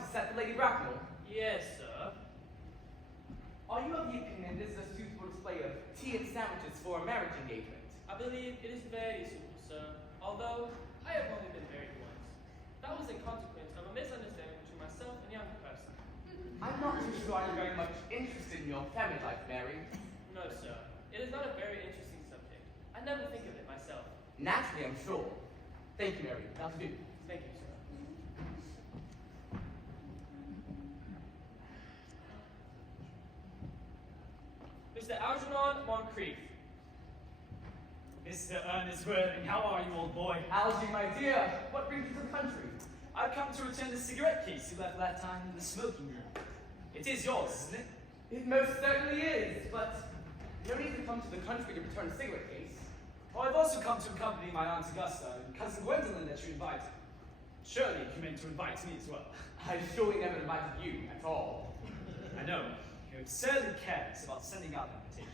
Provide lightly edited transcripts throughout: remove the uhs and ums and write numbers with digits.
to set the Lady Bracknell? Yes, sir. Are you of the opinion this is a suitable display of tea and sandwiches for a marriage engagement? I believe it is very suitable, sir. Although, I have only been married once. That was a consequence of a misunderstanding between myself and the other person. I'm not too sure I'm very much interested in your family life, Mary. No, sir. It is not a very interesting subject. I never think of it myself. Naturally, I'm sure. Thank you, Mary. That'll do. Thank you, sir. Mr. Algernon Moncrief. Mr. Ernest Worthing, how are you, old boy? Algie, my dear, what brings you to the country? I've come to return the cigarette case you left that time in the smoking room. It is yours, isn't it? It most certainly is, but no need to come to the country to return a cigarette case. Well, I've also come to accompany my Aunt Augusta and cousin Gwendolyn that you invited. Surely you meant to invite me as well. I surely never invited you at all. I know, you're absurdly careless about sending out invitations.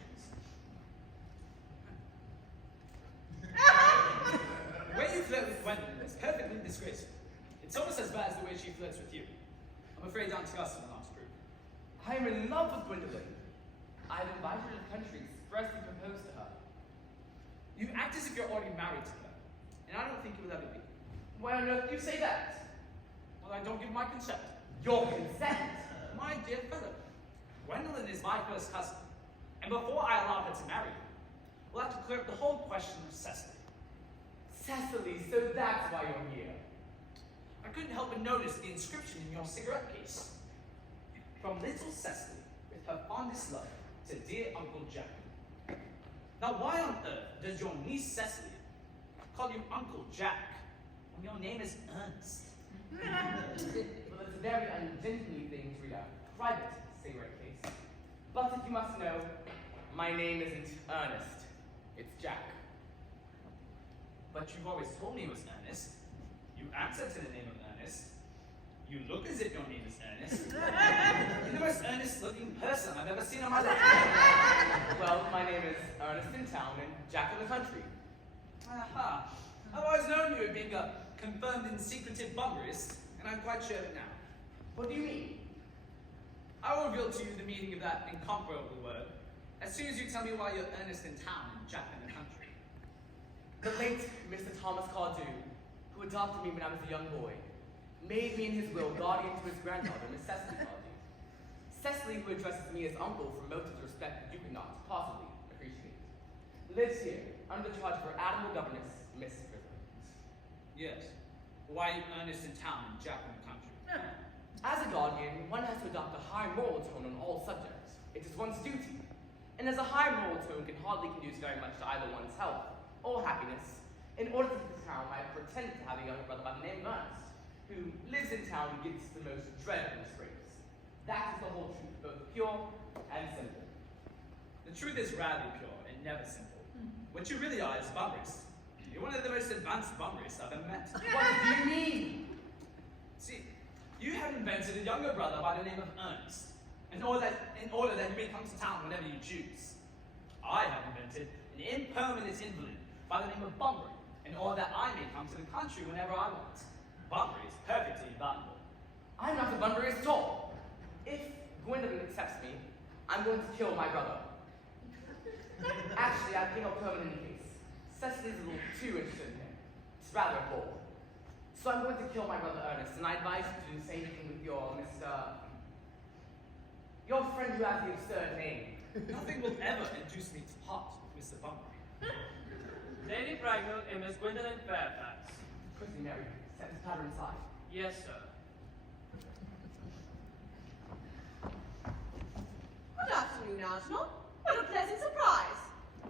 The way you flirt with Gwendolyn is perfectly disgraceful. It's almost as bad as the way she flirts with you. I'm afraid Aunt Augusta will not approve. I am in love with Gwendolyn. I've invited her to the country expressly to propose to her. You act as if you're already married to her, and I don't think you will ever be. Why on earth do you say that? Well, I don't give my consent. Your consent? My dear fellow, Gwendolyn is my first cousin, and before I allow her to marry you, we'll have to clear up the whole question of Cecily. Cecily, so that's why you're here. I couldn't help but notice the inscription in your cigarette case. From little Cecily, with her fondest love, to dear Uncle Jack. Now why on earth does your niece Cecily call you Uncle Jack when your name is Ernest? Well, it's a very ungentlemanly thing to read a private cigarette case. But if you must know, my name isn't Ernest, it's Jack. But you've always told me it was Ernest. You answer to the name of Ernest. You look as if your name is Ernest. You're the most Ernest-looking person I've ever seen in my life. Well, my name is Ernest in town and Jack in the country. Aha. I've always known you as being a confirmed and secretive bummerist, and I'm quite sure of it now. What do you mean? I will reveal to you the meaning of that incomparable word as soon as you tell me why you're Ernest in town and Jack in the country. The late Mr. Thomas Cardew, who adopted me when I was a young boy, made me in his will guardian to his grandmother, Miss Cecily Cardew. Cecily, who addresses me as uncle for motives of respect that you cannot possibly appreciate, lives here under the charge of her admirable governess, Miss Prism. Yes. Why Ernest in town and Jack in the country? As a guardian, one has to adopt a high moral tone on all subjects. It is one's duty. And as a high moral tone can hardly conduce very much to either one's health or happiness, in order to keep the town, I pretend to have a younger brother by the name of Earnest, who lives in town and gives the most dreadful scrapes. That is the whole truth, both pure and simple. The truth is rarely pure and never simple. What you really are is a bummerist. You're one of the most advanced bummerists I've ever met. What do you mean? See, you have invented a younger brother by the name of Earnest, in order that he may come to town whenever you choose. I have invented an impermanent invalid by the name of Bunbury, in order that I may come to the country whenever I want. Bunbury is perfectly invaluable. I'm not a Bunbury at all. If Gwendolyn accepts me, I'm going to kill my brother. Actually, I think I'll kill him in any case. Cecily's a little too interested in him. It's rather a bore. So I'm going to kill my brother Ernest, and I advise you to do the same thing with your your friend who has the absurd name. Nothing will ever induce me to part with Mr. Bunbury. Lady Bracknell and Miss Gwendolyn Fairfax. Quickly, Mary, set this pattern aside. Yes, sir. Good afternoon, Algernon. What a pleasant surprise.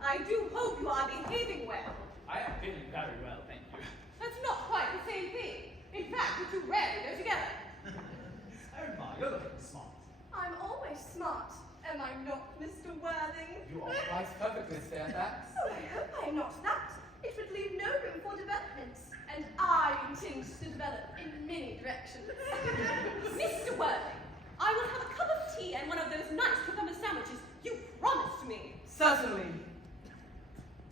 I do hope you are behaving well. I am feeling very well, thank you. That's not quite the same thing. In fact, the two rarely go together. Oh my, you're looking smart. I'm always smart. Am I not, Mr. Worthing? You are quite perfect, Miss Fairfax. Oh, I hope I am not that. It would leave no room for developments. And I intend to develop in many directions. Mr. Worthing, I will have a cup of tea and one of those nice cucumber sandwiches you promised me. Certainly.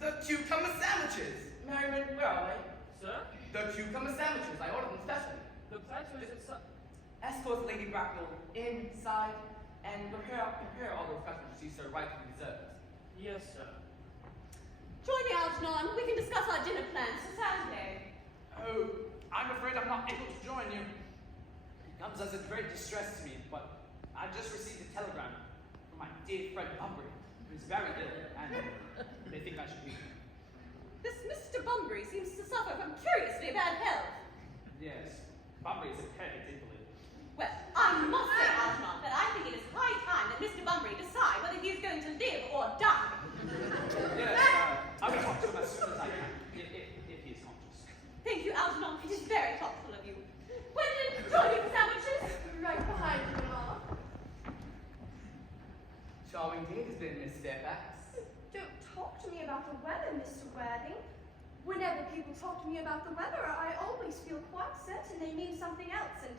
The cucumber sandwiches. Merriman, where are they? Sir? The cucumber sandwiches. I ordered them specially. The platter is at escort Lady Bracknell inside, and prepare all the refreshments she so rightfully deserves. Yes, sir. Join me, Algernon. We can discuss our dinner plans for Saturday. Oh, I'm afraid I'm not able to join you. It comes as a great distress to me, but I just received a telegram from my dear friend Bunbury, who is very ill, and they think I should be. This Mr. Bunbury seems to suffer from curiously bad health. Yes, Bunbury is a perfect invalid. Well, I must say, Algernon, that I think it is high time that Mr. Bunbury decide whether he is going to live or die. Yes, I will talk to him as soon as I can, if he is conscious. Thank you, Algernon. It is very thoughtful of you. Gwendolyn, join me for sandwiches. Right behind you, Mama. Charming day has been, Miss Fairfax. Don't talk to me about the weather, Mr. Worthing. Whenever people talk to me about the weather, I always feel quite certain they mean something else, and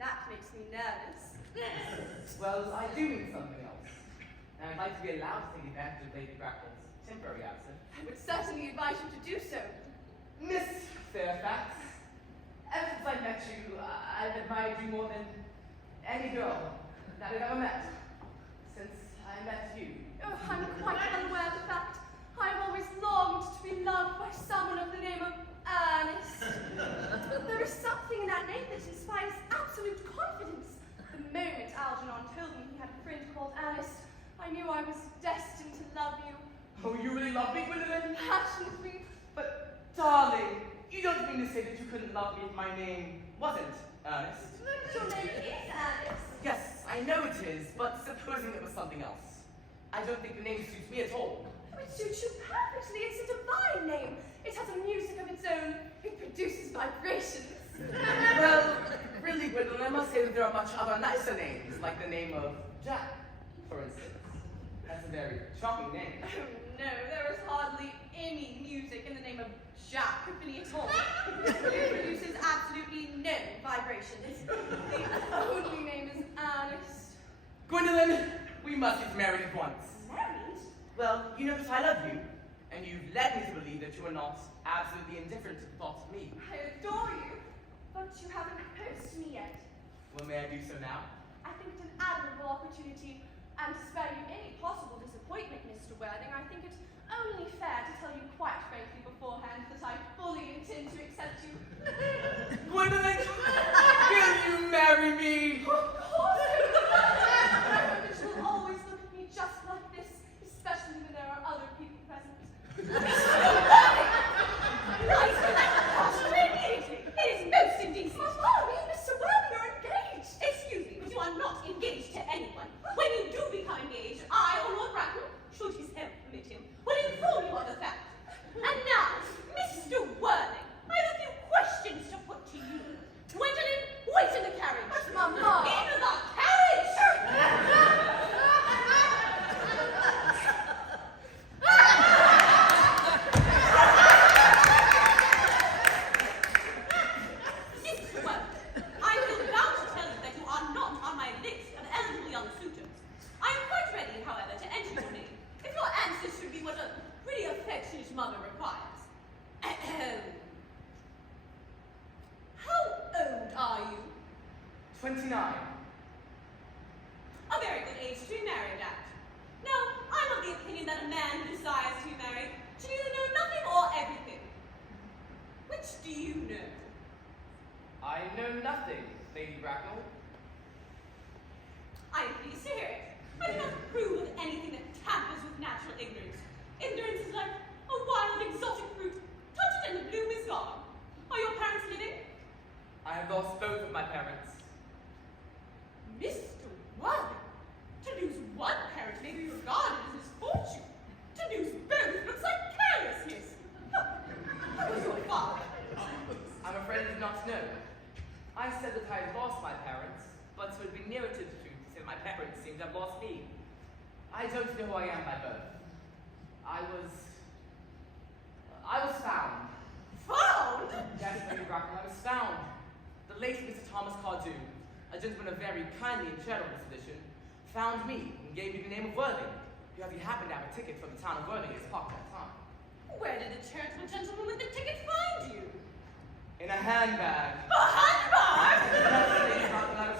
that makes me nervous. Well, I do mean something else. And I'd like to be allowed to take advantage of Lady Bracknell's temporary absence. I would certainly advise you to do so. Miss Fairfax, ever since I met you, I've admired you more than any girl that I've ever met. Since I met you. Oh, I'm quite unaware of the fact I've always longed to be loved by someone of the name of Earnest. There is something in that name that inspires absolute confidence. The moment Algernon told me he had a friend called Earnest, I knew I was destined to love you. Oh, you really love me, Gwendolyn? Passionately. But, darling, you don't mean to say that you couldn't love me if my name wasn't Ernest? But your name is Earnest. Yes, I know it is, but supposing it was something else. I don't think the name suits me at all. It suits you perfectly. It's a divine name. It has a music of its own. It produces vibrations. Well, really, Gwendolyn, I must say that there are much other nicer names, like the name of Jack, for instance. That's a very charming name. Oh no, there is hardly any music in the name of Jacques at all. It produces absolutely no vibrations. The only name is Earnest. Gwendolyn, we must get married at once. Married? Well, you know that I love you, and you've led me to believe that you are not absolutely indifferent to the thoughts of me. I adore you, but you haven't proposed to me yet. Well, may I do so now? I think it's an admirable opportunity, and to spare you any possible disappointment, Mr. Worthing, I think it's only fair to tell you quite frankly beforehand that I fully intend to accept you. Gwendolyn, will you marry me? Of course I will. I hope that you will always look at me just like this, especially when there are other people present. Right, that's immediately. It is most indecent. Oh, me and Mr. Worthing are engaged. Excuse me, but you are not engaged to anyone. When you do become engaged, I or Lord Bracknell, should his health permit him, will inform you of the fact. And now, Mr. Worthing, I have a few questions to put to you. Gwendolyn, wait in the carriage. But Mama. In the carriage! Mr. Worthing, I feel bound to tell you that you are not on my list of eligible young suitors. I am quite ready, however, to enter your name, if your answers should be what a pretty affectionate mother requires. Ahem. How old are you? 29. A very good age to be married at. Now, I'm of the opinion that a man who desires to be married should either know nothing or everything. Which do you know? I know nothing, Lady Bracknell. I am pleased to hear it. I do not approve of anything that tampers with natural ignorance. Ignorance is like a wild, exotic fruit. Touch it and the bloom is gone. Are your parents living? I have lost both of my parents. Mr. Worthing, to lose one parent may be regarded as misfortune. To lose both looks like carelessness. Who was your father? I'm afraid I did not know. I said that I had lost my parents, but it would be nearer to the truth to say my parents seemed to have lost me. I don't know who I am by birth. I was found. Found? Yes, Lady Bracknell, I was found. The late Mr. Thomas Cardew, a gentleman of very kindly and charitable disposition, found me and gave me the name of Worthing, because he happened to have a ticket for the town of Worthing as park that time. Where did the charitable gentleman with the ticket find you? In a handbag. A handbag? Yes, Lady Bracknell, I was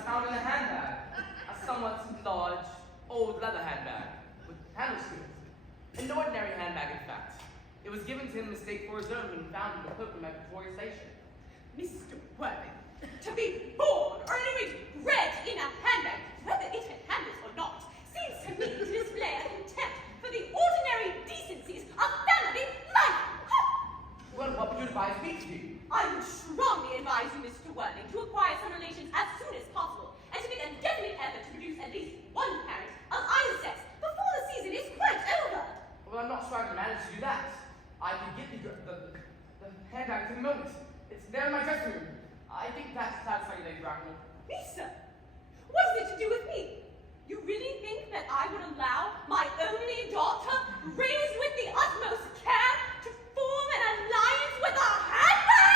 An ordinary handbag, in fact. It was given to him in mistake for his own when found in the cloakroom at Victoria Station. Mr. Worthing, to be born, or at any rate bred in a handbag, whether it had handles or not, seems to me to display a contempt for the ordinary decencies of family life. Well, what would you advise me to do? I would strongly advise you, Mr. Worthing, to acquire some relations as soon as possible, and to make a definite effort to produce at least one parent of either sex before the season is quite over. Well, I'm not sure I can manage to do that. I can get the handbag in a moment. It's there in my dressing room. I think that's satisfying, Lady Bracknell. Lisa, what is it to do with me? You really think that I would allow my only daughter, raised with the utmost care, to form an alliance with a handbag?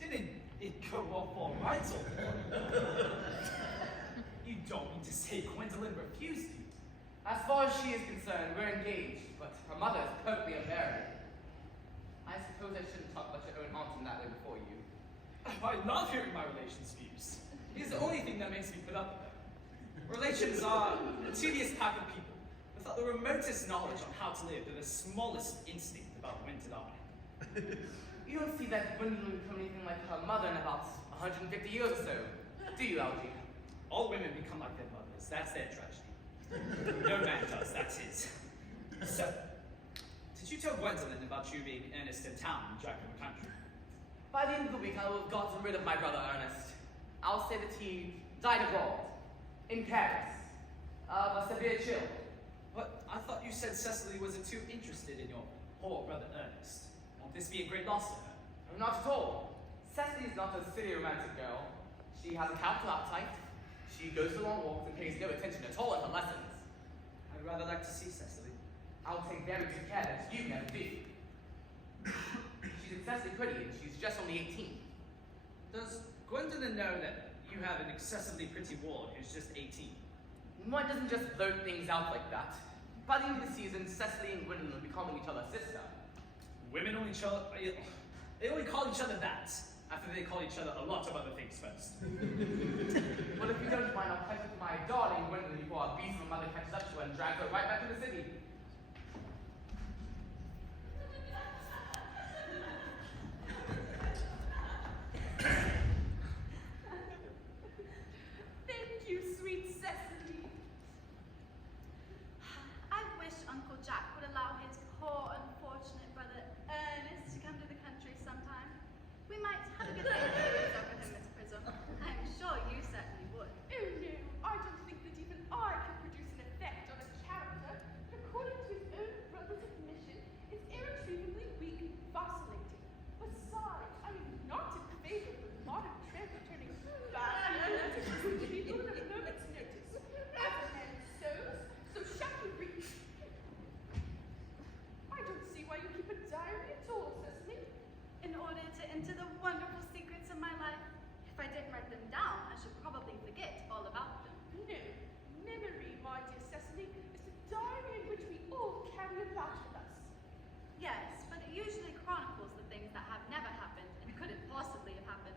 Didn't it go off all right, or You don't mean to say Gwendolyn refused you? As far as she is concerned, we're engaged, but her mother is perfectly unbearable. I suppose I shouldn't talk about your own aunt in that way before you. I love hearing my relations' views. It is the only thing that makes me put up with them. Relations are a tedious pack of people without the remotest knowledge on how to live, or the smallest instinct about when to die. You don't see that Gwendolyn will become anything like her mother in about 150 years or so, do you, Algie? All women become like their mothers. That's their tragedy. No man does, that's his. So, did you tell Gwendolyn about you being Earnest in town and Jack in the country? By the end of the week, I will have gotten rid of my brother Earnest. I'll say that he died abroad, in Paris, of a severe chill. But I thought you said Cecily wasn't too interested in your poor brother Earnest. Won't this be a great loss to her? Not at all. Cecily is not a silly romantic girl. She has a capital appetite. She goes for long walks and pays no attention at all in her lessons. I'd rather like to see Cecily. I'll take very good care that you never do. She's excessively pretty and she's just only 18. Does Gwendolyn know that you have an excessively pretty ward who's just 18? One doesn't just blurt things out like that. By the end of the season, Cecily and Gwendolyn will be calling each other sister. Women only they only call each other that after they call each other a lot of other things first. Well, if you don't mind, I'll catch up with my darling Gwendolyn before our beast of a mother catches up to her and drags her right back to the city. Thank you, sweet Cecily. I wish Uncle Jack would allow his poor, unfortunate brother Earnest to come to the country sometime. We might have a good day over him, Miss Prism. I'm sure you certainly would. Oh no, I don't think that even I can produce an effect on a character that, according to his own brother's admission, is irretrievably weak and vacillating. Besides, I am not in favor of the modern trend of turning bad people into people at a moment's notice. As a man sows, so shall he reap. I don't see why you keep a diary at all, Cecily. In order to enter the wonderful secrets of my life, if I didn't write them down, I should probably forget all about them. No, memory, my dear Cecily, is the diary in which we all carry about with us. Yes, but it usually chronicles the things that have never happened and couldn't possibly have happened.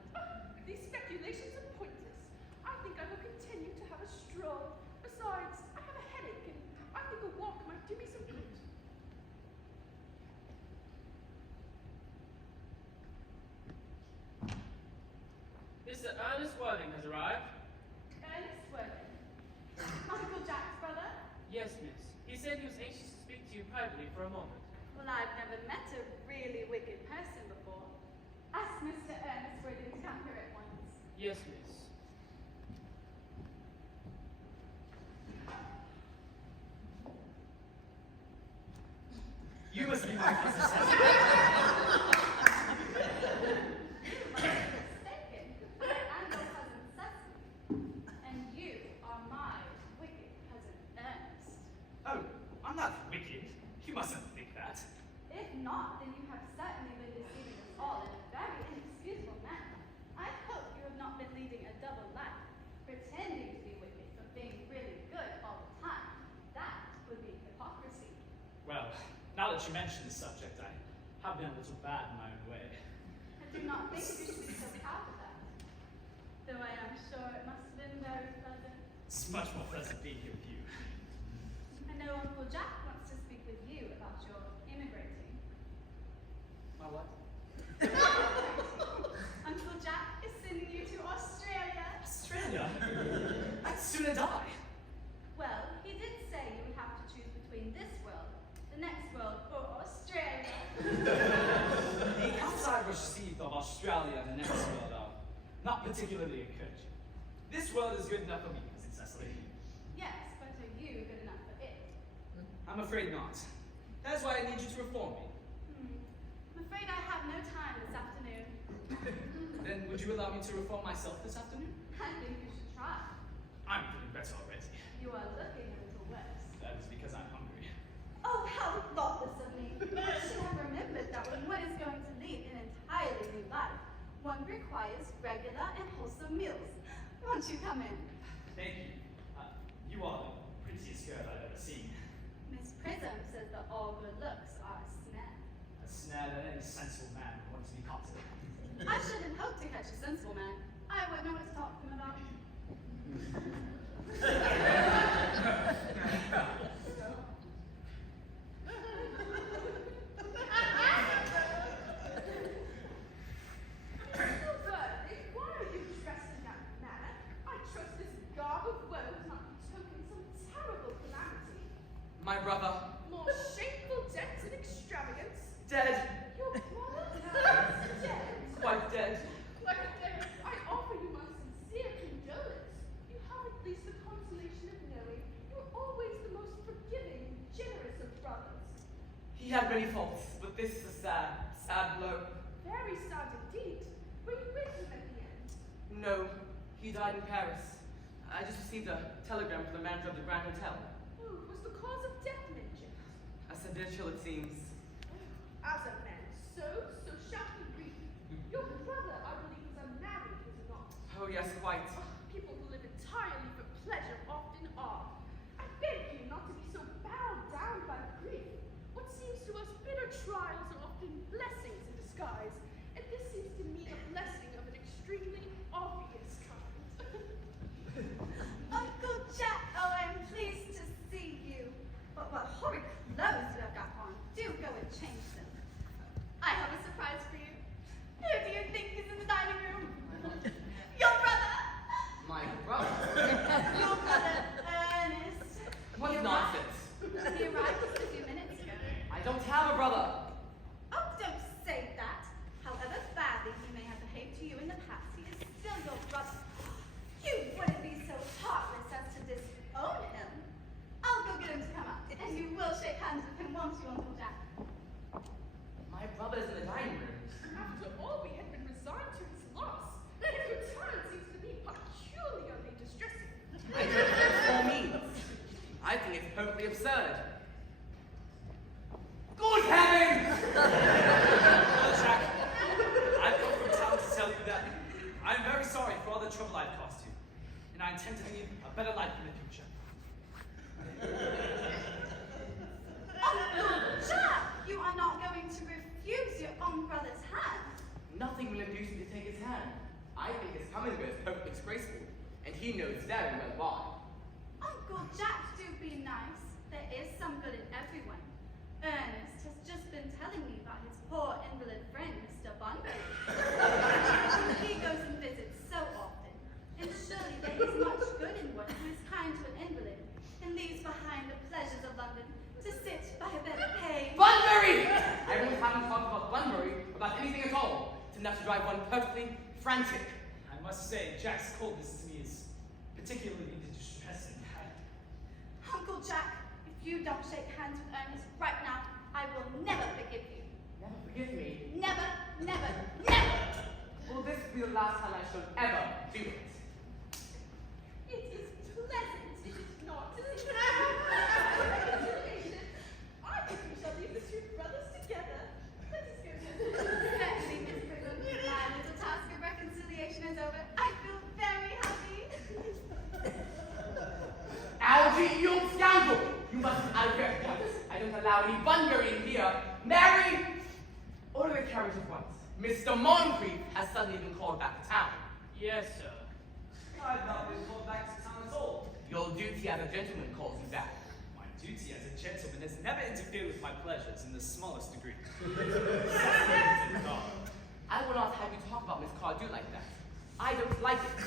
These speculations are pointless. I think I will continue to have a stroll. Besides, I have a headache, and I think a walk might do me some good. Mr. Ernest Worthing has arrived. Earnest Worthing. Uncle Jack's brother? Yes, miss. He said he was anxious to speak to you privately for a moment. Well, I've never met a really wicked person before. Ask Mr. Ernest Worthing to come here at once. Yes, miss. You must be my cousin Cecily. You must be mistaken. I am your cousin Cecily, and you are my wicked cousin Ernest. Oh, I'm not wicked. You mustn't think that. If not, then you have certainly been deceiving us all in a very inexcusable manner. I hope you have not been leading a double life, pretending to be wicked but being really good all the time. That would be hypocrisy. Well, now that you mention this subject, I have been a little bad in my own way. I do not think you should be so proud of that. though I am sure it must have been very pleasant. It's much more pleasant being here with you. I know Uncle Jack wants to speak with you about your immigrating. My what? Uncle Jack is sending you to Australia. Australia? I'd sooner die. Well, he did say you would have to choose between this world, the next world, or Australia. The outside received of Australia and the next world are not particularly encouraging. This world is good enough for me, isn't Cecily? Yes, but are you good enough for it? I'm afraid not. That's why I need you to reform me. I'm afraid I have no time this afternoon. Then would you allow me to reform myself this afternoon? I think you should try. I'm feeling better already. You are looking a little worse. That is because I'm hungry. Oh, how thoughtless of me. I should have remembered that when one is going to lead an entirely new life, one requires regular and wholesome meals. Won't you come in? Thank you. You are the prettiest girl I've ever seen. Miss Prism says that all good looks are a snare. A snare that any sensible man would want to be caught in. I shouldn't hope to catch a sensible man. I wouldn't know what to talk to him about. Why are you dressed in that manner? I trust this garb of woe has not betokened some terrible calamity. My brother, More shameful debts and extravagance. dead, Your brother is dead. quite dead. Like a dead, I offer you my sincere condolence. You have at least the consolation of knowing you're always the most forgiving and generous of brothers. He had many faults, but this is a sad, sad blow. Very sad indeed. Were you with him at the end? No, he died in Paris. I just received a telegram from the manager of the Grand Hotel. Oh, was the cause of death mentioned? A seditial, it seems. As a man, so shall he be. Your brother, I believe, is unmarried, is he not? Oh, yes, quite. People who live entirely for pleasure often are. I beg you not to be so bowed down by grief. What seems to us bitter trials are often blessings in disguise, and this seems to me a blessing of an extremely obvious kind. Uncle Jack, oh, I'm pleased to see you. But what horrid clothes you have got on. Do go and change them. I have a surprise for you. Who do you think is in the dining room? Your brother! My brother? Your brother, Earnest. What He nonsense. arrived- He arrived just a few minutes ago. I don't have a brother. Oh, don't say that. However badly he may have behaved to you in the past, he is still your brother. You wouldn't be so heartless as to disown him. I'll go get him to come out, and you will shake hands with him, won't you, Uncle Jack? My brother's in the dining room. After all, we had been resigned to his loss. His return seems to me peculiarly distressing. I don't know what all means. I think it's perfectly absurd. Good heavens! Well, Jack, I've come from town to tell you that I'm very sorry for all the trouble I've caused you, and I intend to lead a better life in the future. Uncle Jack, you are not going to refuse your own brother's hand. Nothing will induce me to take his hand. I think his coming here is perfectly disgraceful, and he knows very well why. Uncle Jack, do be nice. There is some good in everyone. Ernest has just been telling me about his poor invalid friend, Mr. Bunbury. He goes and visits so often, and surely there is much good in one who is kind to an invalid and leaves behind the pleasures of London to sit by a better pay. Bunbury! I really haven't talked about Bunbury about anything at all. It's enough to drive one perfectly frantic. I must say, Jack's coldness to me is particularly distressing. Uncle Jack, if you don't shake hands with Ernest right now, I will never forgive you. Never forgive me. Never, never, never! Will this be the last time I shall ever do it? It is pleasant, is it not? I think we shall leave the two brothers together. Let us go to Certainly, Miss Prism, my little task of reconciliation is over. I feel very happy. Algie, you scoundrel! You must be out of your guts. I don't allow any Bunbury in here. Mary! Order the carriage at once. Mr. Moncrief has suddenly been called back to town. Yes, sir. I've not been called back to town at all. Your duty as a gentleman calls you back. My duty as a gentleman has never interfered with my pleasures in the smallest degree. Cecily, I will not have you talk about Miss Cardew like that. I don't like it.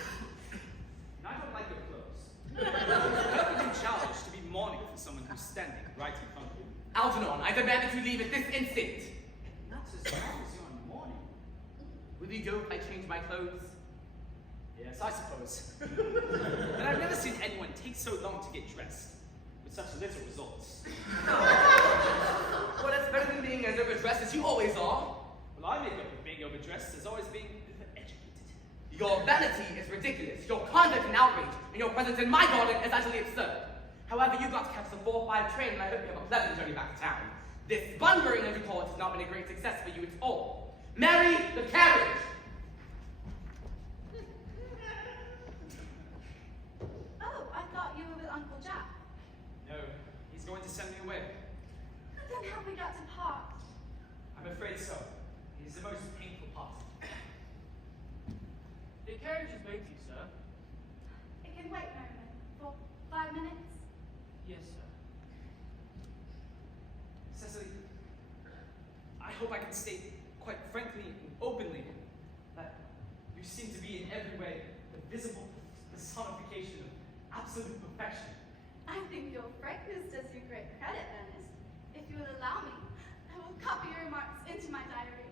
and I don't like your clothes. It's perfectly childish to be mourning for someone who's standing right in front of you. Algernon, I demand that you leave at this instant. Not as long as you're in mourning. Will you go if I change my clothes? Yes, I suppose. But I've never seen anyone take so long to get dressed, with such little results. Well, that's better than being as overdressed as you always are. Well, I make up for being overdressed as always being educated. Your vanity is ridiculous. Your conduct an outrage, and your presence in my garden is utterly absurd. However, you got to catch the 4-5 train, and I hope you have a pleasant journey back to town. This bunburying, as you call it, has not been a great success for you at all. Marry the carriage! Oh, I thought you were with Uncle Jack. No, he's going to send me away. Then have we got to part? I'm afraid so. He's the most painful part. The carriage is waiting, sir. It can wait, Merriman, for 5 minutes. Yes, sir. Cecily, I hope I can state quite frankly and openly that you seem to be in every way the visible personification of absolute perfection. I think your frankness does you great credit, Ernest. If you will allow me, I will copy your remarks into my diary.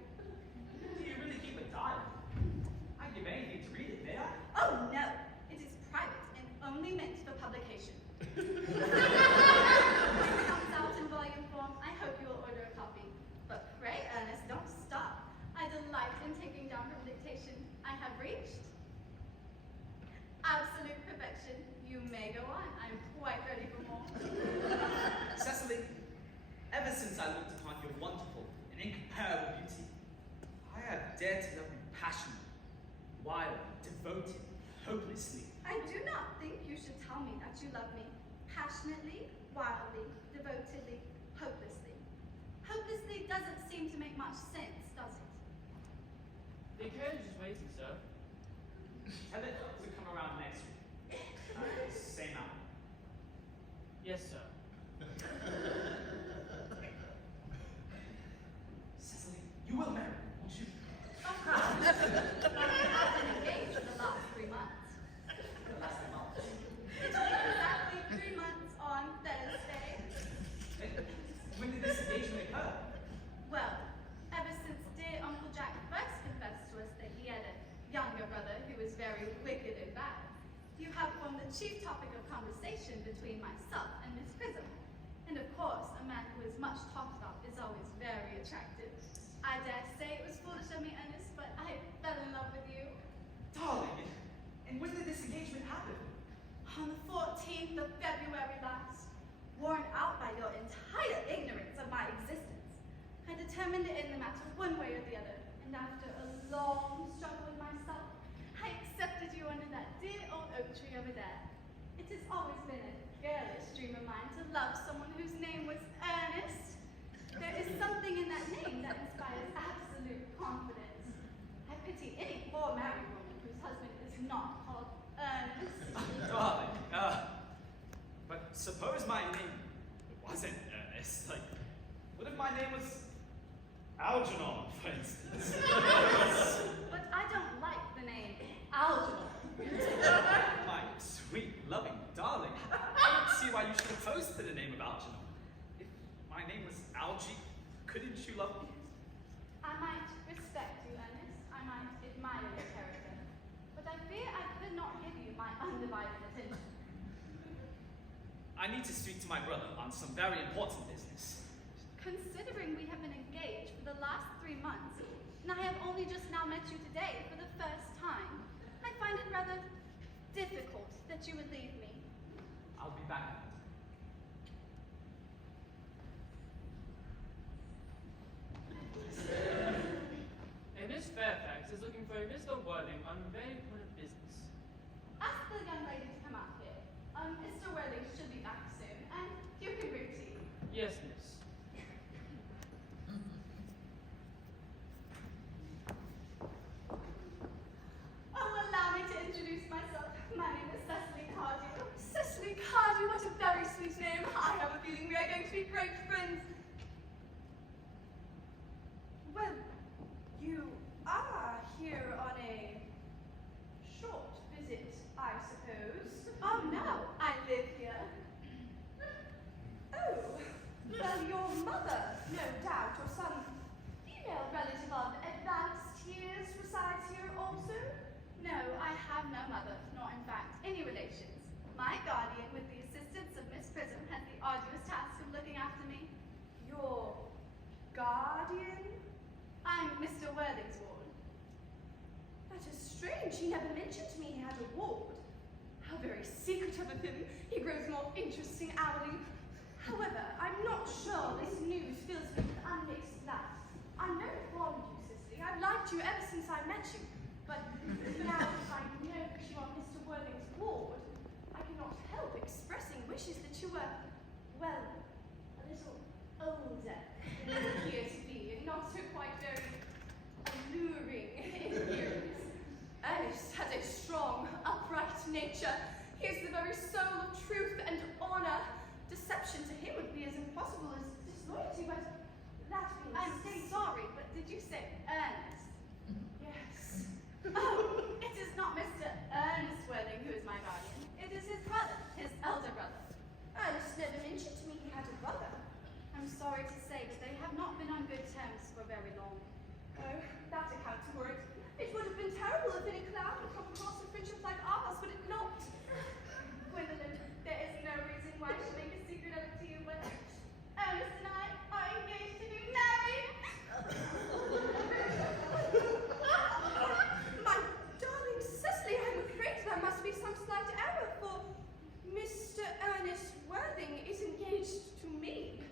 Do you really keep a diary? I'd give anything to read it, may I? Oh no, it is private and only meant for publication. When it comes out in volume form, I hope you will order a copy. But pray, Ernest, don't stop. I delight in taking down from dictation. I have reached absolute perfection. You may go on. I'm quite ready for more. Cecily, ever since I looked upon your wonderful and incomparable beauty, I have dared to love you passionately, wildly, devoted, hopelessly. I do not think you should tell me that you love me passionately, wildly, devotedly, hopelessly. Hopelessly doesn't seem to make much sense, does it? The carriage is waiting, sir. Tell it to come around next week. Same hour. Yes, sir. Cecily, you will marry, won't you? Of course. I've been engaged for the last 3 months. The last month. It will be exactly 3 months on Thursday. When did this engagement occur? Well, ever since dear Uncle Jack first confessed to us that he had a younger brother who was very wicked and bad, you have formed the chief topic of conversation between myself and Miss Prism. And of course, a man who is much talked about is always very attractive. I dare say it was foolish of me, Ernest, but I fell in love with you. Darling, and when did this engagement happen? On the 14th of February last, worn out by your entire ignorance of my existence, I determined to end the matter one way or the other, and after a long struggle with myself, I accepted you under that dear old oak tree over there. It has always been a girlish dream of mine to love someone whose name was Earnest. There is something in that name that inspires absolute confidence. I pity any poor married woman whose husband is not called Earnest. Darling, but suppose my name wasn't Ernest. Like, what if my name was Algernon, for instance? But I don't like the name Algernon. My sweet, loving darling, I don't see why you should oppose to the name of Algernon. If my name was Algie, couldn't you love me? I might respect you, Ernest. I might admire your character. But I fear I could not give you my undivided attention. I need to speak to my brother on some very important business. Considering we have been engaged for the last 3 months, and I have only just now met you today for the first time, I find it rather difficult that you would leave me. I'll be back. A Miss Fairfax is looking for a Mr. Worthing on very important business. Ask the young lady to come out here. Mr. Worthing should be back soon, and you can bring tea. Yes, miss. Oh, allow me to introduce myself. My be great friends. Well, you are here on a short visit, I suppose. Oh, no, I live here. Oh, well, your mother, no doubt, or some female relative of advanced years resides here also? No, I have no mother, nor in fact any relations. My guardian, with the assistance of Miss Prism, has the arduous task of looking after me. Your guardian? I'm Mr. Worthing's ward. That is strange. He never mentioned to me he had a ward. How very secretive of him. He grows more interesting hourly. However, I'm not sure this news fills me with unmixed light. I'm very fond of you, Cecily. I've liked you ever since I met you. But now that I know that you are Mr. Worthing's ward, I cannot help expressing wishes that you were, well, a little older than you appear to be, and not so quite very alluring in appearance. Earnest has a strong, upright nature. He is the very soul of truth and honor. Deception to him would be as impossible as disloyalty, but that being I'm said, sorry, but did you say Ernest? yes. Oh, it is not Mr. Ernest Worthing who is my guardian. It is his brother, his elder brother. Ernest never mentioned to me he had a brother. I'm sorry to say, but they have not been on good terms for very long. Oh, that accounts for it. It would have been terrible if any cloud had come across a friendship like ours, but it not. Gwendolyn, there is no reason why I should make a secret of it to you, but Ernest and I are engaged to be married. My darling Cecily, I'm afraid there must be some slight error, for Mr. Ernest Worthing is engaged to me.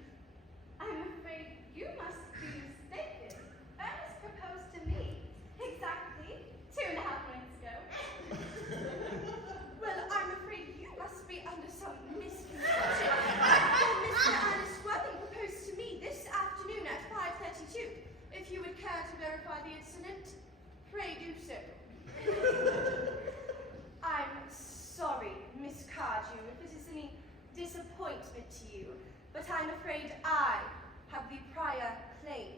I'm afraid you must be mistaken. Ernest proposed to me exactly 2.5 minutes ago. Well, I'm afraid you must be under some misconception. For Mr. Ernest Worthing proposed to me this afternoon at 5:32. If you would care to verify the incident, pray do so. I'm sorry, Miss Cardew, if it is any disappointment to you, but I'm afraid I have the prior claim.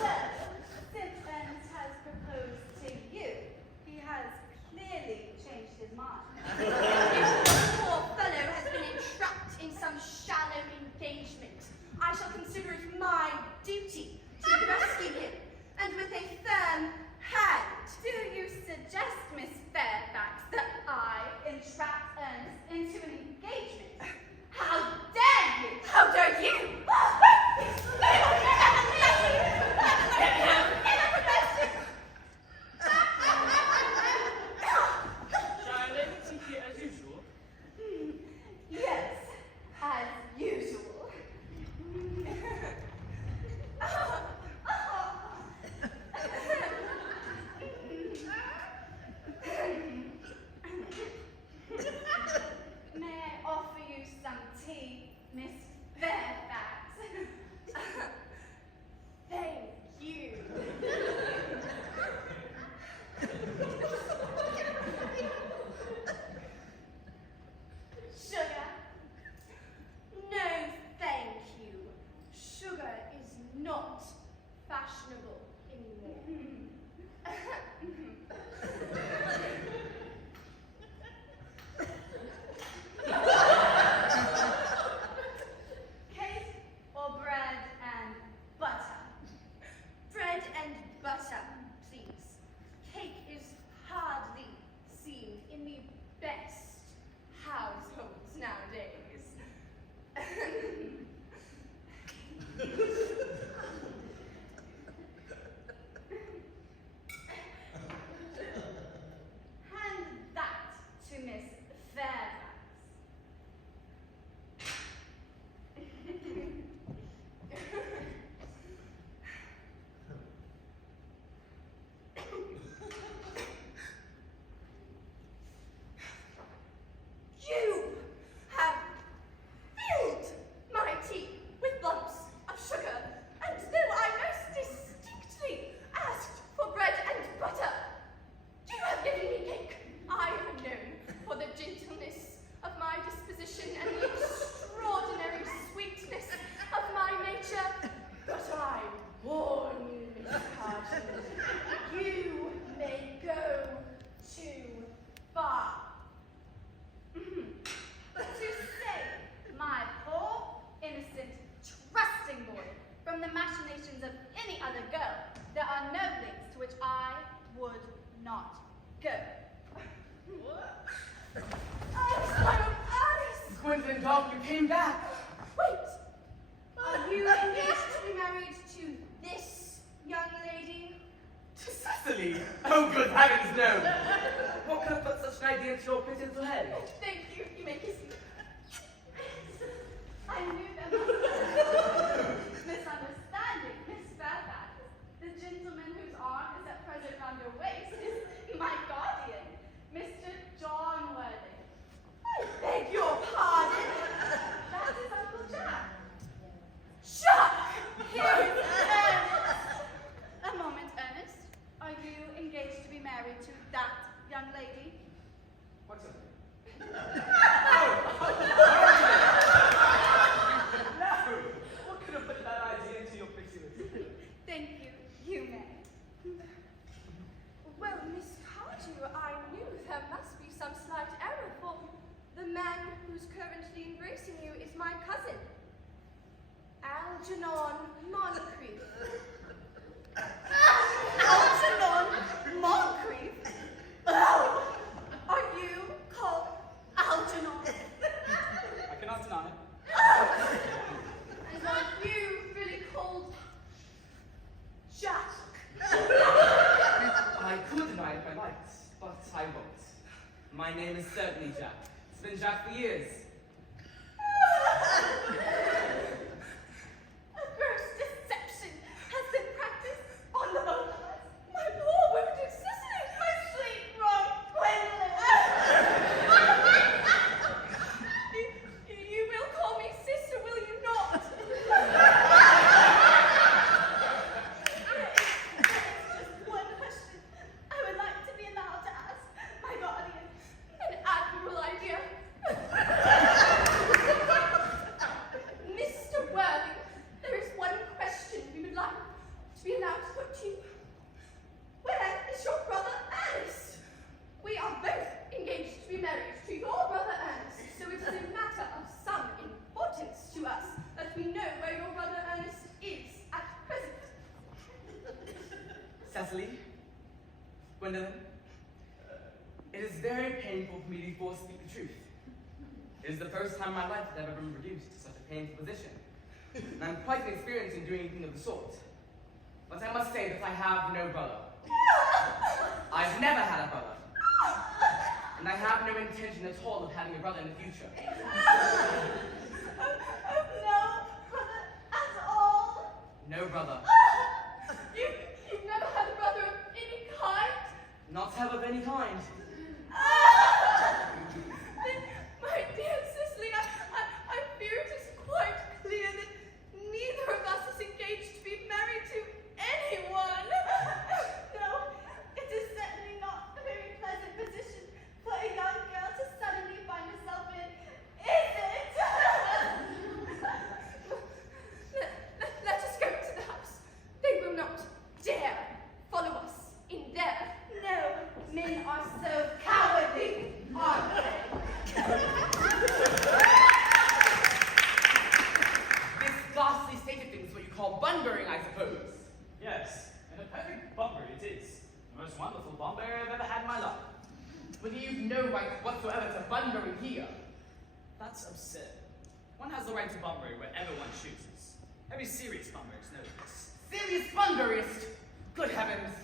Well, since Ernest has proposed to you, he has clearly changed his mind. If the poor fellow has been entrapped in some shallow engagement, I shall consider it my duty to rescue him, and with a firm hand. Do you suggest, Miss Fairfax, that I entrapped Ernest into an engagement? How dare you! How dare you! not go. Gwendolyn, dog, you came back. Wait! Are you engaged to be married to this young lady? To Cecily? Oh, good heavens, no. What could have put such an idea into your pretty little head? Thank you. You may kiss me. I knew there must be misunderstanding, Miss Fairfax. The gentleman whose arm is at present round your waist is my guardian, Mr. John Worthing. I beg your pardon. That is Uncle Jack. Chuck! Here is Ernest. A moment, Ernest. Are you engaged to be married to that young lady? What's her name? No! What could have put that idea into your pretty little head? Thank you. You may. Well, Miss Cardew, I knew there must be some slight error, for the man who's currently embracing you is my cousin, Algernon Moncrief. Algernon Moncrief? Oh! Are you called Algernon? I cannot deny it. And are you really called Jack? I could deny it if I liked, but I won't. My name is certainly Jack. It's been Jack for years. A gross deception has been practiced on the both of us. My poor wounded Cecily, my sweet wrong Gwendolyn. You will call me sister, will you not? Just one question I would like to be allowed to ask my guardian. An admirable idea. Mr. Worthing, there is one question we would like to be allowed to put to you. Where is your brother Ernest? We are both engaged to be married to your brother Ernest, so it is a matter of some importance to us that we know where your brother Ernest is at present. Cecily? Gwendolyn? It is very painful for me to be forced to speak the truth. It is the first time in my life that I've ever been reduced to such a painful position. And I'm quite inexperienced in doing anything of the sort. But I must say that I have no brother. I've never had a brother. And I have no intention at all of having a brother in the future. No brother at all. No brother. You've never had a brother of any kind? Not have of any kind. Then, my dear Cecily, I fear it is quite clear that neither of us is engaged to be married to anyone. No, it is certainly not a very pleasant position for a young girl to suddenly find herself in, is it? Let us go to the house. They will not dare follow us in there. No, men are so cowardly, aren't they? This ghastly state of things is what you call bunburying, I suppose. Yes, and a perfect Bunbury it is. The most wonderful Bunbury I've ever had in my life. But you've no right whatsoever to bunbury here. That's absurd. One has the right to Bunbury wherever one chooses. Every serious Bunburyist knows this. Serious bunburyist! Good heavens!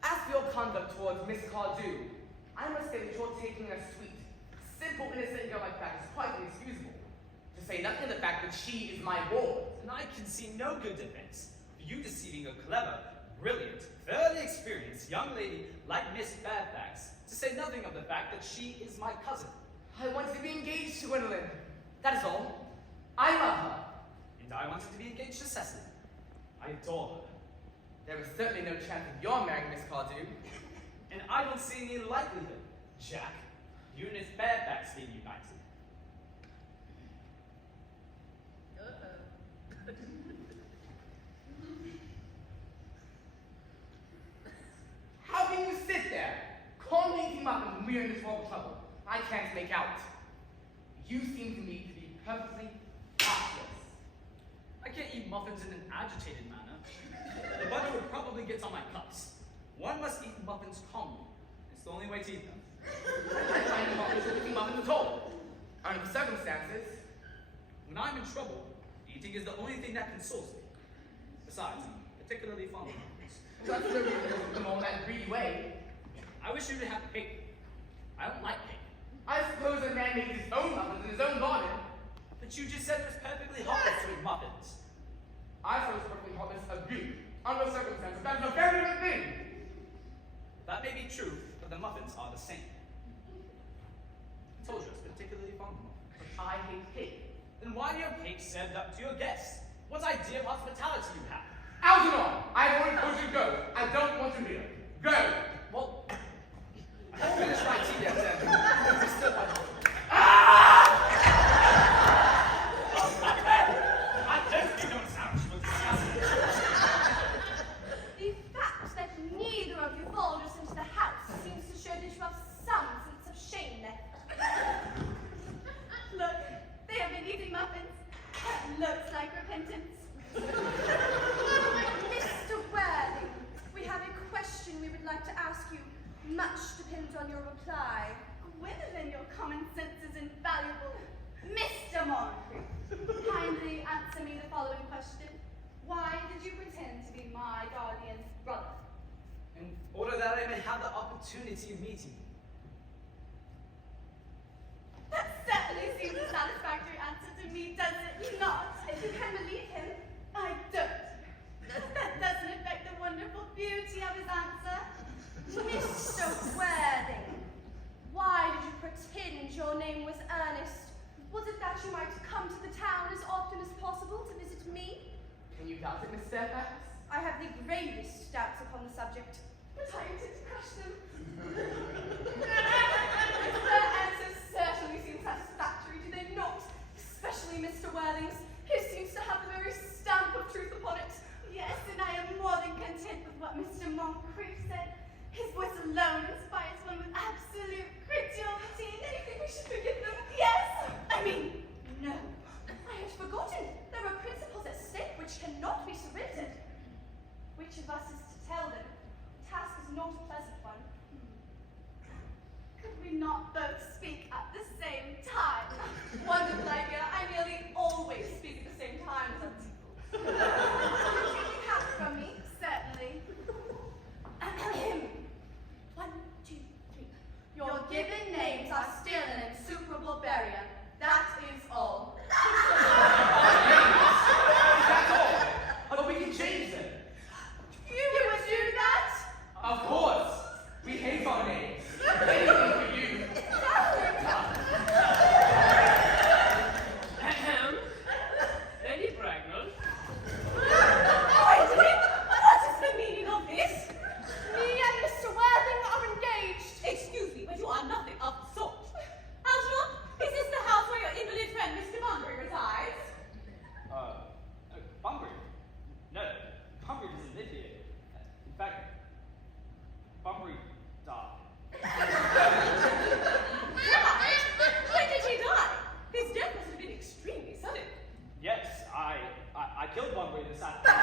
As for your conduct towards Miss Cardew, I must say that your taking a sweet, simple, innocent girl like that is quite inexcusable. To say nothing of the fact that she is my ward. And I can see no good defense for you deceiving a clever, brilliant, thoroughly experienced young lady like Miss Fairfax, to say nothing of the fact that she is my cousin. I wanted to be engaged to Gwendolyn. That is all. I love her. And I wanted to be engaged to Cecily. I adore her. There is certainly no chance of your marrying Miss Cardew. And I don't see any likelihood, Jack, you and Miss Fairfax being united. How can you sit there, calmly him up and we're in this world of trouble? I can't make out. You seem to me to be perfectly artless. I can't eat muffins in an agitated manner. The butter would probably get on my cups. One must eat muffins calmly. It's the only way to eat them. I find the muffins are eating muffins at all. Under the circumstances, When I'm in trouble, eating is the only thing that consoles me. Besides, I'm particularly fond of muffins. that's the reason to cook them all in that greedy way. I wish you would have cake. I don't like cake. I suppose a man makes his own muffins in his own garden. But you just said it was perfectly harmless to eat muffins. I suppose perfectly harmless agree. Under the circumstances, that is a very different thing. That may be true, but the muffins are the same. I told you I was particularly fond of muffins. But I hate cake. Then why are your cakes served up to your guests? What idea of hospitality you have? Algernon, I've already told you to go. I don't want you here. Go! Well, I haven't finished my tea yet, then. It's still my I don't think don't sound was disgusting. The fact that neither of you followed us into the house seems to show that you have some sense of shame left. Look, they have been eating muffins. That looks like repentance. Mr. Worthing, we have a question we would like to ask you. Much depends on your reply. Gwendolyn, your common sense is invaluable. Mr. Moncrief, kindly answer me the following question. Why did you pretend to be my guardian's brother? In order that I may have the opportunity of meeting you. That certainly seems a satisfactory answer to me, does it not? If you can believe him, I don't. That doesn't affect the wonderful beauty of his answer. Mr. Worthing, why did you pretend your name was Earnest? Was it that you might come to the town as often as possible to visit me? Can you doubt it, Miss Fairfax? I have the gravest doubts upon the subject, but I intend to crush them. Their answers certainly seem satisfactory, do they not? Especially Mr. Worthing's, who seems to have the very stamp of truth upon it. Yes, and I am more than content with what Mr. Moncrief said. His voice alone inspires one with absolute credulity. Do you think we should forgive them? Yes! I mean, no. I had forgotten. There are principles at stake which cannot be surrendered. Which of us is to tell them? The task is not a pleasant one. Could we not both speak at the same time? Wonderful idea. I nearly always speak at the same time as other people. Could you have from me? Certainly. One, two, three. Your given names are still an insuperable barrier. That is all. That's all. But we can change them. You would do that? Of course. We hate our names. Anything for you. Ahem. Lady Bracknell. Wait a minute. What is the meaning of this? Me and Mr. Worthing are engaged. Excuse me, but you are nothing of the sort. Algernon, is this the house where your invalid friend Mr. Bunbury resides? Bunbury? No, Bunbury doesn't live here. In fact, Bunbury died. Died? When did he die? His death must have been extremely sudden. Yes, I killed Bunbury this afternoon.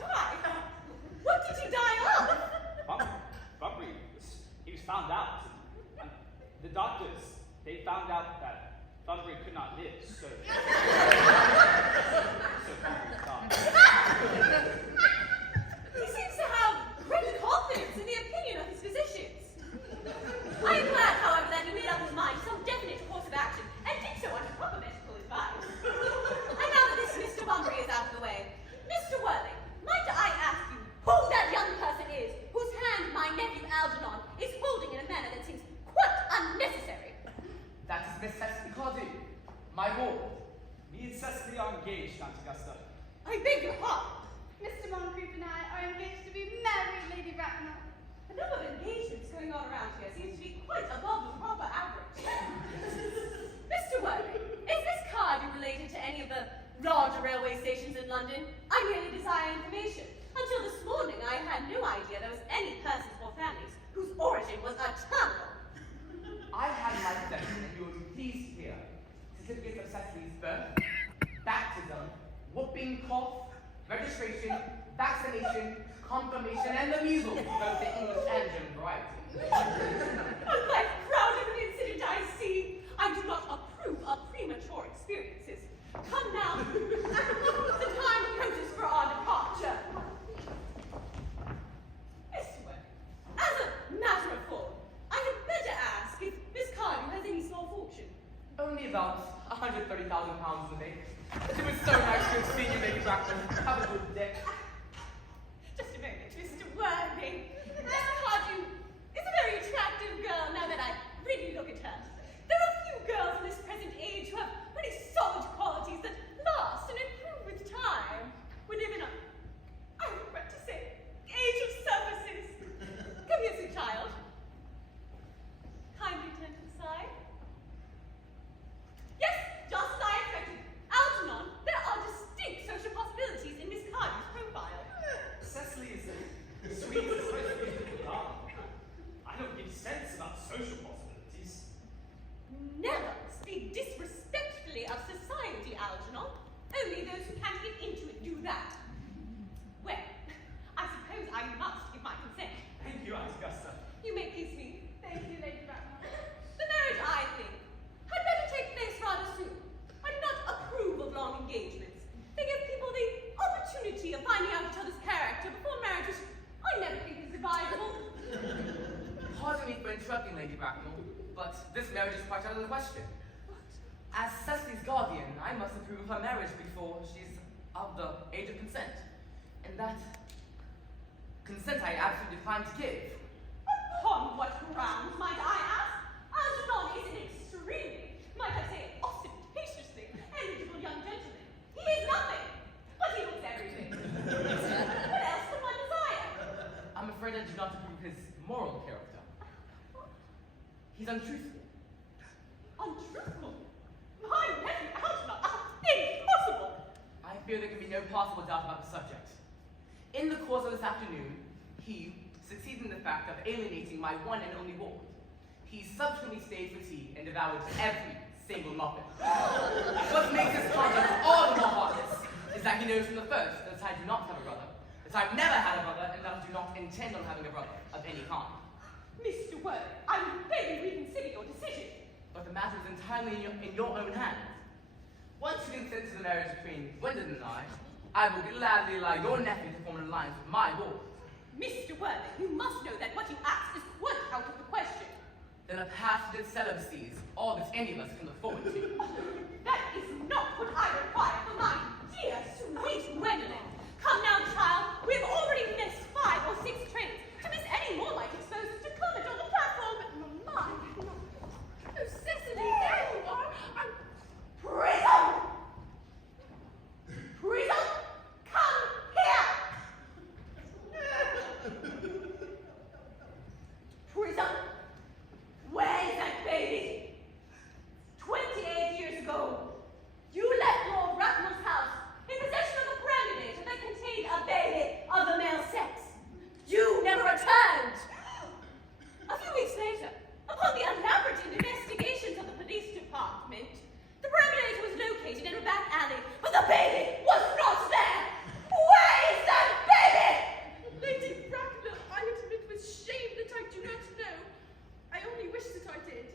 Die? What did he die of? Bunbury, he was found out. And the doctors, they found out that Bunbury could not live, so Bunbury died. He seems to have great confidence in the opinion of his physicians. I am glad, however, that he made up his mind to some definite course of action and did so under proper medical advice. And now that this Mr. Bunbury is out of the way, Mr. Worthing, might I ask you who that young person is whose hand my nephew Algernon is holding in a manner that seems quite unnecessary? That is Miss Cecily Cardew, my ward. Me and Cecily are engaged, Aunt Augusta. I beg your pardon. Mr. Moncrief and I are engaged to be married, Lady Bracknell. The number of engagements going on around here seems to be quite above the proper average. Mr. Worthing, is this Cardew related to any of the larger railway stations in London? I merely desire information. Until this morning, I had no idea there was any persons or families whose origin was a terminal. I had my possession that you would be pleased to hear. Certificates of Cecily's birth, baptism, whooping cough, registration registration, vaccination, confirmation, and the measles, both the English and German variety. I'm quite proud of an incident I see. I do not approve of premature experiences. Come now. The time approaches for our departure. This way. As a matter of form, I had better ask if Miss Cardew has any small fortune. Only about £130,000 in the bank. It was so nice to have seen you, Lady Bracknell. Have a good day. Just a moment, Mr. Worthing. Miss Cardew is a very attractive girl now that I really look at her. There are few girls in this present age who have pretty solid qualities that last and improve with time. We live in a, I regret to say, age of surfaces. Come here, sweet child. Kindly turn to the side. Yes, just as I expected. Algernon, there are distinct social possibilities in Miss Cardew's profile. Cecily is a sweet, sweet girl. I don't give sense about social possibilities. Never speak disrespectfully of society, Algernon. Only those who can't get into it do that. Well, I suppose I must give my consent. Thank you, Aunt Augusta. You may kiss me. Thank you, Lady Bracknell. The marriage, I think, had better take place rather soon. I do not approve of long engagements. They give people the opportunity of finding out each other's character before marriage, which I never think is advisable. Pardon me for interrupting, Lady Bracknell, but this marriage is quite out of the question. As Cecily's guardian, I must approve of her marriage before she's of the age of consent. And that consent I absolutely decline to give. Upon what grounds, might I ask? Algernon is an extremely, might I say, ostentatiously eligible young gentleman. He is nothing, but he looks everything. What else could one desire? I'm afraid I do not approve his moral character. He's untruthful. Untruthful? My nephew Algernon? Impossible! I fear there can be no possible doubt about the subject. In the course of this afternoon, he succeeded in the fact of alienating my one and only ward. He subsequently stayed for tea and devoured every single muffin. What makes his conduct all the more heartless is that he knows from the first that I do not have a brother, that I've never had a brother, and that I do not intend on having a brother of any kind. Mr. Worthing, I will beg you reconsider your decision. But the matter is entirely in your own hands. Once you consent to the marriage between Gwendolyn and I will gladly allow your nephew to form an alliance with my ward. Mr. Worthing, you must know that what you ask is quite out of the question. Then a path to celibacy is all that any of us can look forward to. That is not what I require for my dear, sweet Gwendolyn. Come now, child. We've already missed 5 or 6 trains. To miss any more might expose us to Clements on the platform. Mamma, oh, Cecily, there you are. Prism! Prism! Come here! Prism! Where is that baby? 28 years ago, you left Lord Bracknell's house in possession of a parameter that contained a baby of the male sex. You never returned. A few weeks later, upon the elaborate investigations of the police department, the parameter was located in a back alley, but the baby was not there. Where is that baby? Lady Bracknell, I admit with shame that I do not know. I only wish that I did.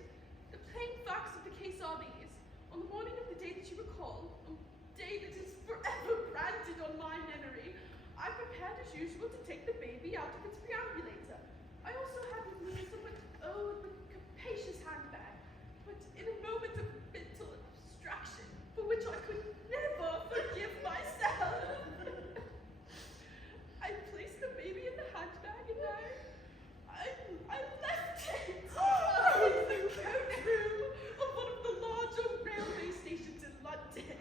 The plain facts of the case are these. On the morning of the day that you recall, a day that is forever branded on my memory, I prepared as usual to take the baby out of its preambulator. I also had with me a somewhat old but capacious handbag, but in a moment of mental abstraction, for which I could never forgive myself. I placed the baby in the handbag and I left it in the coat room of one of the larger railway stations in London.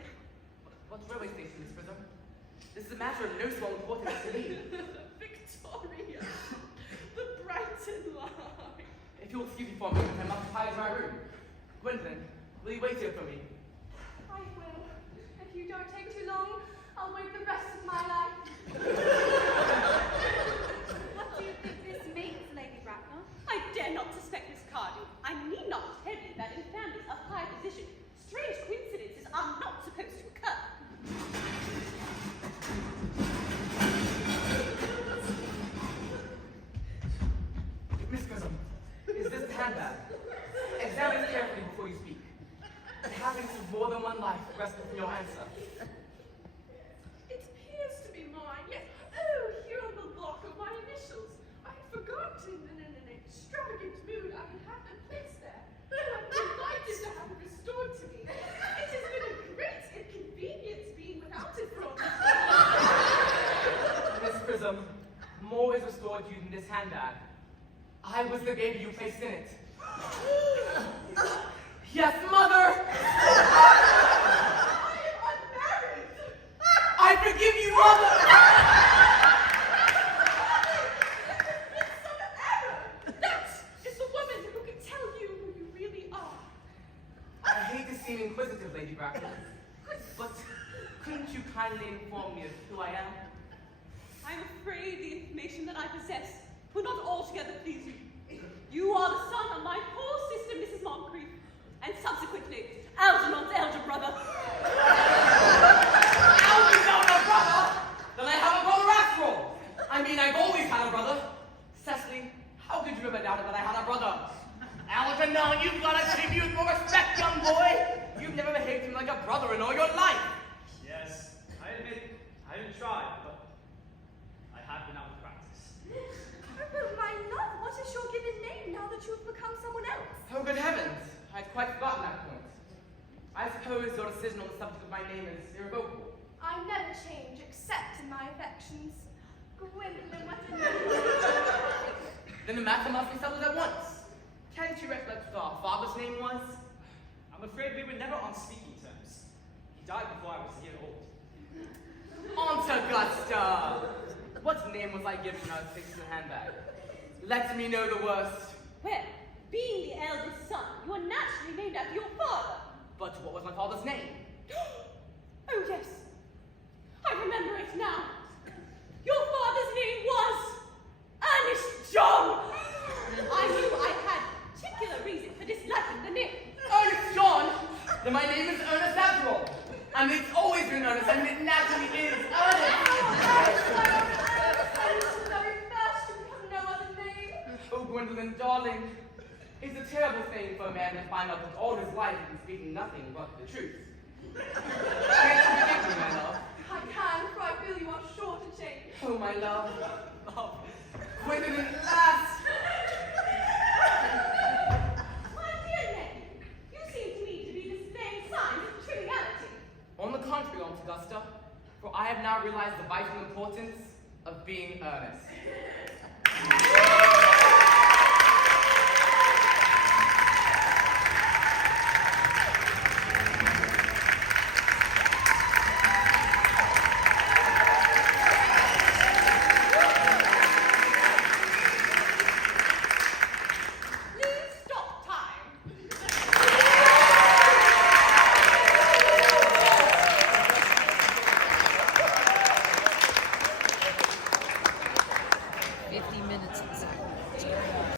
What railway station, Miss Prism? This is a matter of no small importance to me. Victoria, the Brighton line. If you'll excuse me for a moment, I must hide my room. Gwendolyn, will you wait here for me? I will. If you don't take too long, I'll wait the rest of my life. What do you think this means, Lady Bracknell? I dare not suspect Miss Cardew. I need not tell you that in families of high position, strange coincidences are not supposed to occur. Examine it carefully before you speak. It happens to more than one life resting from your answer. It appears to be mine, yes. Oh, here on the lock of my initials. I had forgotten in an extravagant mood I had had them placed there. I'm delighted to have it restored to me. It has been a great inconvenience being without it for all this time. Miss Prism, more is restored to you than this handbag. I was the baby you placed in it. Yes, Mother! I am unmarried! I forgive you, Mother! It's some error! That is the woman who can tell you who you really are. I hate to seem inquisitive, Lady Bracknell, but couldn't you kindly inform me of who I am? I'm afraid the information that I possess will not altogether please you. You are the son of my poor sister, Mrs. Moncrief, and subsequently, Algernon's elder brother. Algernon, brother? Then I have a brother after all. I mean, I've always had a brother. Cecily, how could you ever doubt it that I had a brother? Algernon, you've got to treat me with more respect, young boy. You've never behaved to me like a brother in all your life. Yes, I admit, I haven't tried, but I have been out of practice. Oh, my love, what is your given name now that you have become someone else? Oh, good heavens. I'd quite forgotten that point. I suppose your decision on the subject of my name is irrevocable. I never change except in my affections. Gwendolyn, what a Then the matter must be settled at once. Can't you recollect what our father's name was? I'm afraid we were never on speaking terms. He died before I was a year old. Aunt Augusta! What name was I given when I was fixing the handbag? Let me know the worst. Well, being the eldest son, you are naturally named after your father. But what was my father's name? Oh, yes. I remember it now. Your father's name was Earnest John. I knew I had particular reason for disliking the name. Ernest John? Then my name is Earnest after all. And it's always been Ernest, and it naturally is Ernest. Oh, Gwendolyn, darling, it's a terrible thing for a man to find out that all his life he's been speaking nothing but the truth. Can't you forgive me, my love? I can, for I feel you are sure to change. Oh, my love. Oh, Gwendolyn, last. My dear nephew, you seem to me to be displaying signs of triviality. On the contrary, Aunt Augusta, for I have now realized the vital importance of being earnest. Please stop time. 50 minutes.